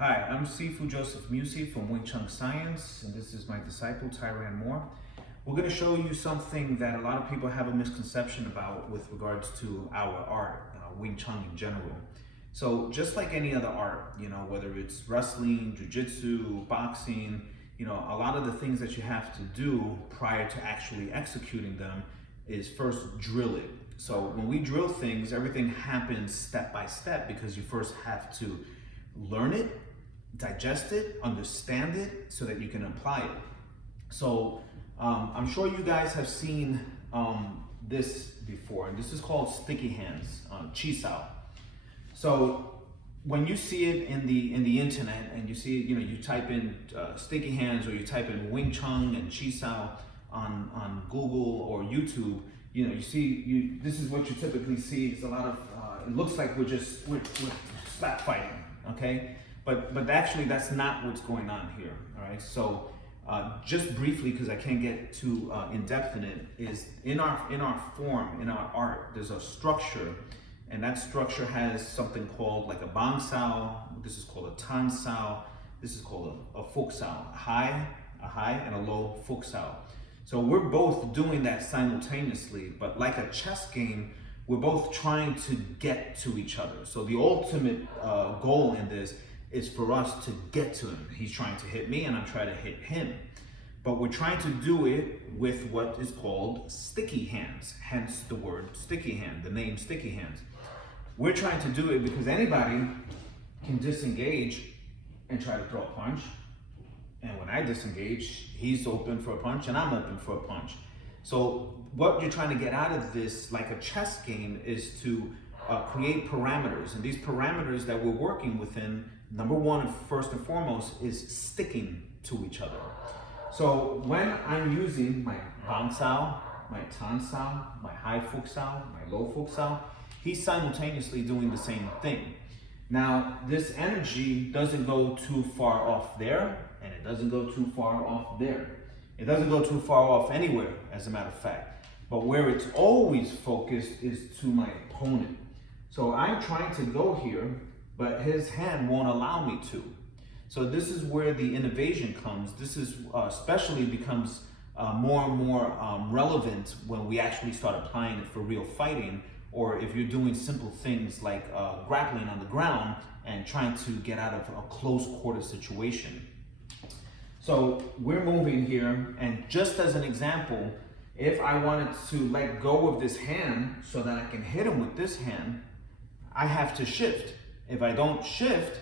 Hi, I'm Sifu Joseph Musi from Wing Chun Science, and this is my disciple, Tyran Moore. We're going to show you something that a lot of people have a misconception about with regards to our art, Wing Chun in general. So just like any other art, whether it's wrestling, jiu-jitsu, boxing, a lot of the things that you have to do prior to actually executing them is first drill it. So when we drill things, everything happens step by step because you first have to learn it, digest it, understand it, so that you can apply it. So I'm sure you guys have seen this before, and this is called sticky hands, Chi. So when you see it in the internet, and you see, you type in sticky hands, or you type in Wing Chun and Chi on Google or YouTube, this is what you typically see. There's a lot of it looks like we're slap fighting, okay? But actually that's not what's going on here, all right? So just briefly, because I can't get too in depth in it, is in our form, in our art, there's a structure, and that structure has something called like a bang sao. This is called a tan sao. This is called a fuk sao, a high and a low fuk sao. So we're both doing that simultaneously, but like a chess game, we're both trying to get to each other. So the ultimate goal in this is for us to get to him. He's trying to hit me and I'm trying to hit him. But we're trying to do it with what is called sticky hands, hence the word sticky hand, the name sticky hands. We're trying to do it because anybody can disengage and try to throw a punch. And when I disengage, he's open for a punch and I'm open for a punch. So what you're trying to get out of this, like a chess game, is to create parameters. And these parameters that we're working within, number one and first and foremost, is sticking to each other. So when I'm using my bang sao, my tan sao, my high fuk sao, my low fuk sao, he's simultaneously doing the same thing. Now, this energy doesn't go too far off there, and it doesn't go too far off there. It doesn't go too far off anywhere, as a matter of fact. But where it's always focused is to my opponent. So I'm trying to go here, but his hand won't allow me to. So this is where the innovation comes. This is especially becomes more and more relevant when we actually start applying it for real fighting, or if you're doing simple things like grappling on the ground and trying to get out of a close quarter situation. So we're moving here, and just as an example, if I wanted to let go of this hand so that I can hit him with this hand, I have to shift. If I don't shift,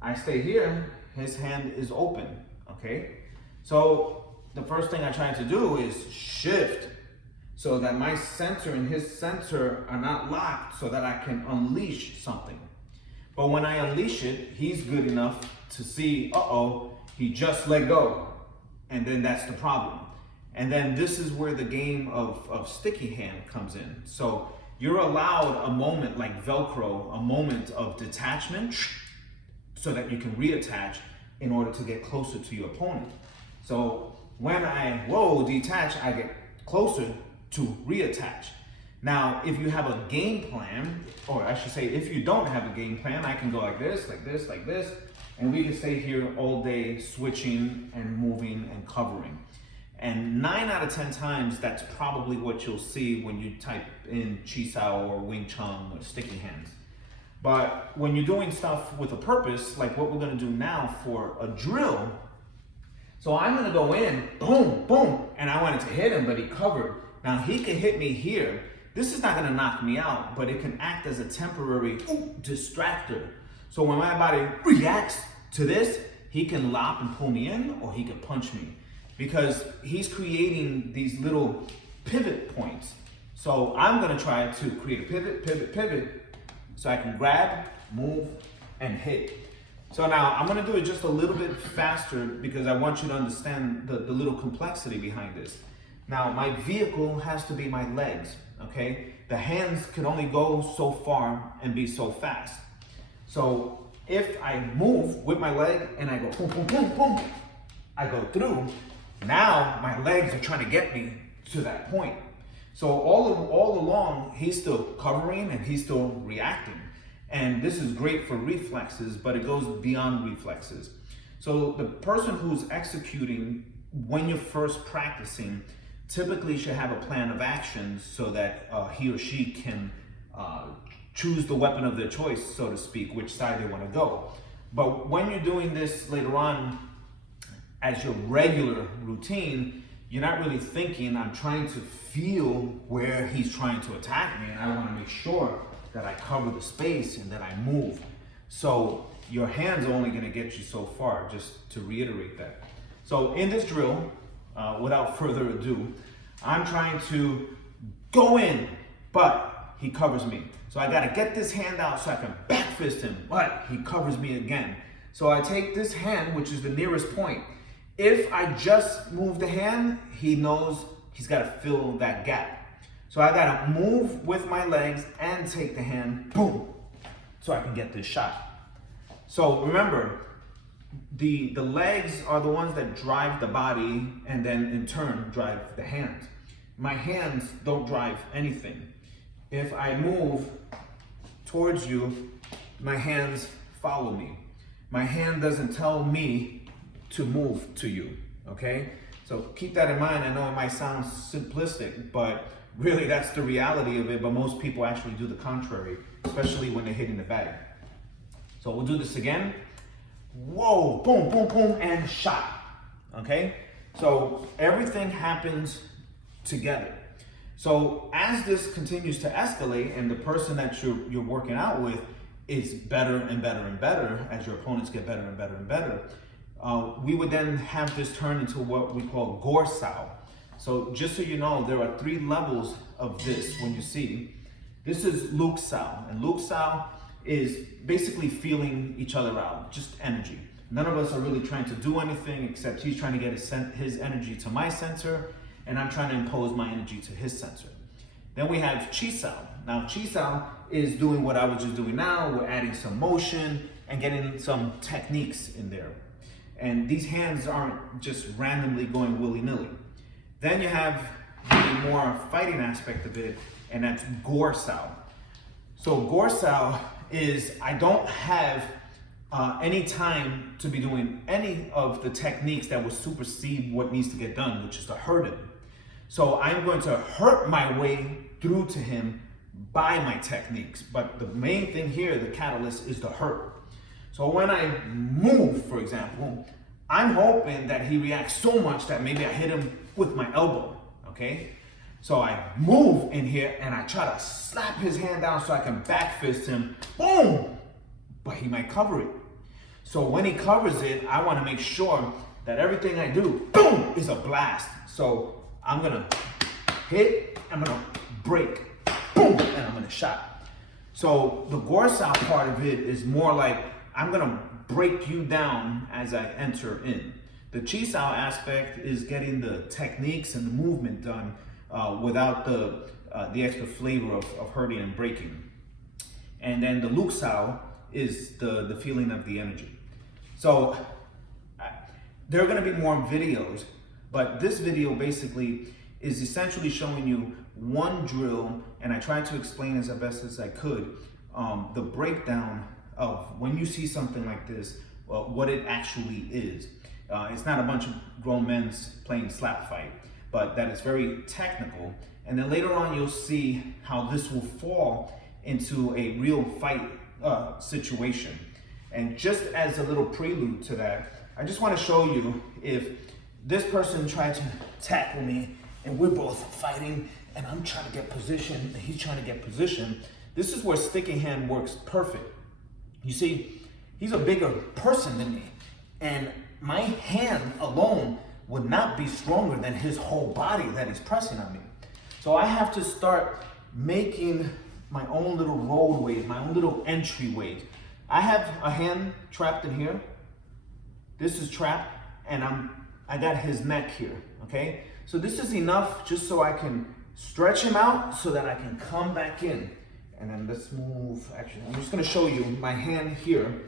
I stay here, his hand is open, okay? So the first thing I try to do is shift so that my center and his center are not locked, so that I can unleash something. But when I unleash it, he's good enough to see, uh-oh, he just let go. And then that's the problem. And then this is where the game of sticky hand comes in. So you're allowed a moment like Velcro, a moment of detachment, so that you can reattach in order to get closer to your opponent. So when I, detach, I get closer to reattach. Now, if you have a game plan, or I should say, if you don't have a game plan, I can go like this, like this, like this, and we can stay here all day switching and moving and covering. And 9 out of 10 times, that's probably what you'll see when you type in Chi Sao or Wing Chun or sticky hands. But when you're doing stuff with a purpose, like what we're gonna do now for a drill, so I'm gonna go in, boom, boom, and I wanted to hit him, but he covered. Now he can hit me here. This is not gonna knock me out, but it can act as a temporary distractor. So when my body reacts to this, he can lop and pull me in, or he can punch me, because he's creating these little pivot points. So I'm gonna try to create a pivot, so I can grab, move, and hit. So now I'm gonna do it just a little bit faster because I want you to understand the little complexity behind this. Now my vehicle has to be my legs, okay? The hands can only go so far and be so fast. So if I move with my leg and I go boom, boom, boom, boom, I go through, now my legs are trying to get me to that point. So all along, he's still covering and he's still reacting. And this is great for reflexes, but it goes beyond reflexes. So the person who's executing when you're first practicing typically should have a plan of action so that he or she can choose the weapon of their choice, so to speak, which side they want to go. But when you're doing this later on as your regular routine, you're not really thinking, I'm trying to feel where he's trying to attack me, and I want to make sure that I cover the space and that I move. So your hands are only going to get you so far, just to reiterate that. So in this drill, without further ado, I'm trying to go in, but he covers me. So I got to get this hand out so I can back fist him, but he covers me again. So I take this hand, which is the nearest point. If I just move the hand, he knows he's got to fill that gap. So I got to move with my legs and take the hand, boom, so I can get this shot. So remember, the legs are the ones that drive the body and then in turn drive the hands. My hands don't drive anything. If I move towards you, my hands follow me. My hand doesn't tell me to move to you, okay? So keep that in mind. I know it might sound simplistic, but really that's the reality of it, but most people actually do the contrary, especially when they're hitting the bag. So we'll do this again. Whoa, boom, boom, boom, and shot, okay? So everything happens together. So as this continues to escalate and the person that you're working out with is better and better and better, as your opponents get better and better and better, we would then have this turn into what we call Gore Sao. So just so you know, there are 3 levels of this when you see. This is Luke Sao, and Luke Sao is basically feeling each other out, just energy. None of us are really trying to do anything except he's trying to get his energy to my center, and I'm trying to impose my energy to his center. Then we have Chi Sao. Now Chi Sao is doing what I was just doing now. We're adding some motion and getting some techniques in there. And these hands aren't just randomly going willy-nilly. Then you have the more fighting aspect of it, and that's Gore Sao. So Gore Sao is I don't have any time to be doing any of the techniques that would supersede what needs to get done, which is to hurt him. So I'm going to hurt my way through to him by my techniques. But the main thing here, the catalyst, is to hurt. So when I move, for example, I'm hoping that he reacts so much that maybe I hit him with my elbow, okay? So I move in here and I try to slap his hand down so I can back fist him, boom! But he might cover it. So when he covers it, I want to make sure that everything I do, boom, is a blast. So I'm gonna hit, I'm gonna break, boom, and I'm gonna shot. So the Gore Sao part of it is more like I'm gonna break you down as I enter in. The Chi Sao aspect is getting the techniques and the movement done without the extra flavor of hurting and breaking. And then the Luke Sao is the feeling of the energy. So there are gonna be more videos, but this video basically is essentially showing you one drill, and I tried to explain as best as I could the breakdown of when you see something like this, what it actually is. It's not a bunch of grown men playing slap fight, but that is very technical. And then later on, you'll see how this will fall into a real fight situation. And just as a little prelude to that, I just want to show you if this person tried to tackle me and we're both fighting and I'm trying to get position and he's trying to get position. This is where sticking hand works perfect. You see, he's a bigger person than me, and my hand alone would not be stronger than his whole body that he's pressing on me. So I have to start making my own little roadways, my own little entryways. I have a hand trapped in here. This is trapped, and I got his neck here, okay? So this is enough just so I can stretch him out so that I can come back in. And then let's move, actually, I'm just gonna show you my hand here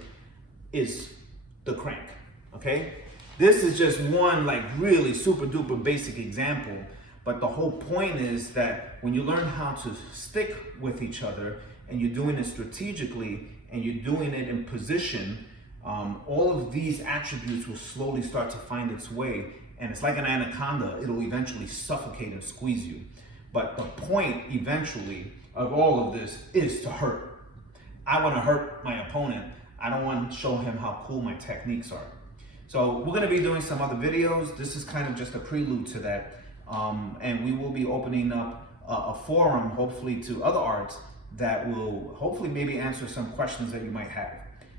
is the crank, okay? This is just one like really super duper basic example, but the whole point is that when you learn how to stick with each other and you're doing it strategically, and you're doing it in position, all of these attributes will slowly start to find its way, and it's like an anaconda, it'll eventually suffocate and squeeze you. But the point eventually of all of this is to hurt. I want to hurt my opponent. I don't want to show him how cool my techniques are. So we're going to be doing some other videos. This is kind of just a prelude to that. And we will be opening up a forum, hopefully, to other arts that will hopefully maybe answer some questions that you might have.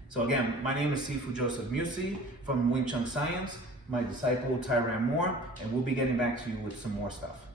So again, my name is Sifu Joseph Musi from Wing Chun Science, my disciple Tyran Moore, and we'll be getting back to you with some more stuff.